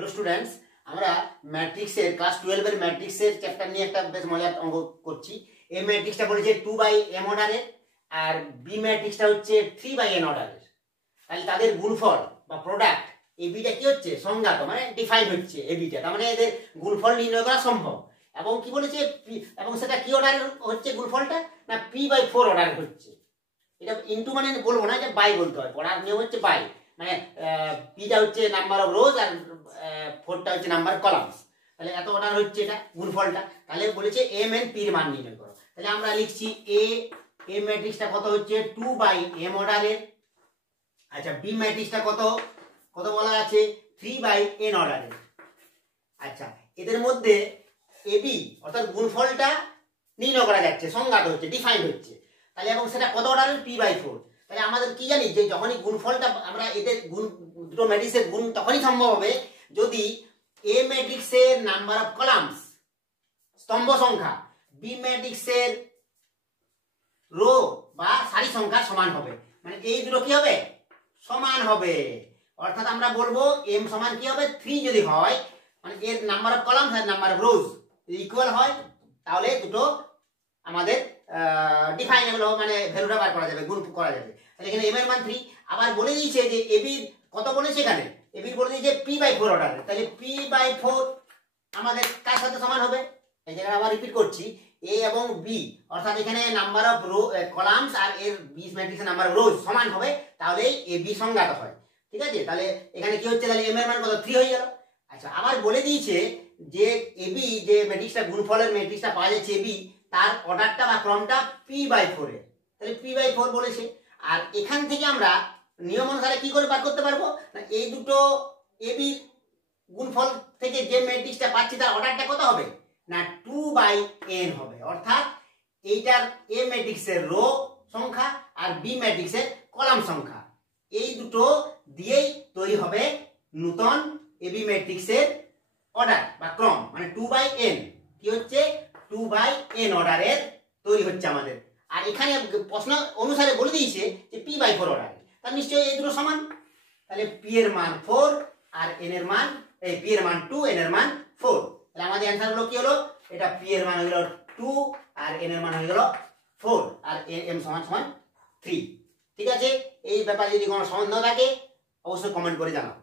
Hello students, আমরা ম্যাট্রিক্সের class 12 এর ম্যাট্রিক্সের চ্যাপ্টার নিয়ে একটা বেশ মজার অঙ্ক করছি। এ ম্যাট্রিক্সটা বলেছে 2/m অর্ডারের, আর বি ম্যাট্রিক্সটা হচ্ছে 3/n অর্ডারের। তাহলে তাদের গুণফল বা প্রোডাক্ট এবিটা কি হচ্ছে, সংজ্ঞাত মানে ডিফাইন হচ্ছে এবিটা, তার মানে এদের গুণফল নির্ণয় করা সম্ভব। এবং কি বলেছে, এবং সেটা কি অর্ডারের হচ্ছে গুণফলটা, না p/4 অর্ডারের হচ্ছে। এটা ইনটু মানে বলবো না, যে বাই বলতে হয়, পড়ার নিয়ম হচ্ছে বাই, মানে পিটা হচ্ছে নাম্বার অফ রোজ আর 4টা হচ্ছে নাম্বার কলামস। তাহলে এত অর্ডার হচ্ছে এটা গুণফলটা। তাহলে বলেছে এম এন পির মান নির্ণয় করো। তাহলে আমরা লিখছি এ ম্যাট্রিক্সটা কত হচ্ছে 2/m অর্ডারের। আচ্ছা, বি ম্যাট্রিক্সটা কত কত বলা আছে 3/n অর্ডারের। আচ্ছা, এদের মধ্যে এবি অর্থাৎ গুণফলটা নির্ণয় করা যাচ্ছে, সংজ্ঞাত হচ্ছে, ডিফাইন্ড হচ্ছে। তাহলে এবং সেটা কত অর্ডারের, p/4। তাহলে আমাদের কি জানি, যে যখনই গুণফলটা আমরা এদের গুণ, দুটো ম্যাট্রিক্সের গুণ তখনই সম্ভব হবে যদি এ ম্যাট্রিক্সের নাম্বার অফ কলামস স্তম্ভ সংখ্যা বি ম্যাট্রিক্সের রো বা সারি সংখ্যা সমান হবে। মানে এই দুটো কি হবে, সমান হবে। অর্থাৎ আমরা বলবো m সমান কি হবে 3 যদি হয়, মানে এর নাম্বার অফ কলামস আর নাম্বার অফ রোজ ইকুয়াল হয়, তাহলে দুটো আমাদের ডিফাইনেবল হবে, মানে ভ্যালুটা বার করা যাবে, গুণ করা যাবে। তাহলে এখানে m এর মান 3। আবার বলে দিয়েছে যে এবির কত বলেছে, এখানে এবির বলে দিয়েছে p/4 অর্ডারে। তাহলে p/4 আমাদের কার সাথে সমান হবে, এই জায়গায় আবার রিপিট করছি, এ এবং বি, অর্থাৎ এখানে নাম্বার অফ রো কলামস আর এর বি ম্যাট্রিক্সের নাম্বার অফ রোজ সমান হবে, তাহলে এ বি সংজ্ঞাত হয়। ঠিক আছে, তাহলে এখানে কি হচ্ছে, তাহলে m এর মান কত 3 হয়ে গেল। আচ্ছা, আবার বলে দিয়েছে যে এবি যে ম্যাট্রিক্সটা গুণফলের ম্যাট্রিক্সটা পাওয়া যাচ্ছে এবি, তার অর্ডারটা বা ক্রমটা p/4 এর। তাহলে p/4 বলেছে। আর এখান থেকে আমরা নিয়ম অনুসারে কি করে বার করতে পারবো, না এই দুটো এবি গুণফল থেকে যে ম্যাট্রিক্সটা পাচ্ছি তার অর্ডারটা কত হবে, না 2/n হবে। অর্থাৎ এইটার এ ম্যাট্রিক্সের রো সংখ্যা আর বি ম্যাট্রিক্সের কলাম সংখ্যা, এই দুটো দিয়েই তৈরি হবে নূতন এবি ম্যাট্রিক্সের অর্ডার বা ক্রম, মানে 2/n কি হচ্ছে 2/n অর্ডারের তৈরি হচ্ছে আমাদের। আর এখানে প্রশ্ন অনুসারে বলে দিয়েছে যে p/4 অর্ডার, তার নিশ্চয়ই এই দুটো সমান। তাহলে p এর মান 4 আর n এর মান, এই p এর মান 2, n এর মান 4। তাহলে আমাদের অ্যানসার হলো কি হলো, এটা p এর মান হলো 2 আর n এর মান হয়ে গেল 4 আর m সমান সমান 3। ঠিক আছে, এই ব্যাপারে যদি কোনো সন্দেহ থাকে অবশ্যই কমেন্ট করে জানাও।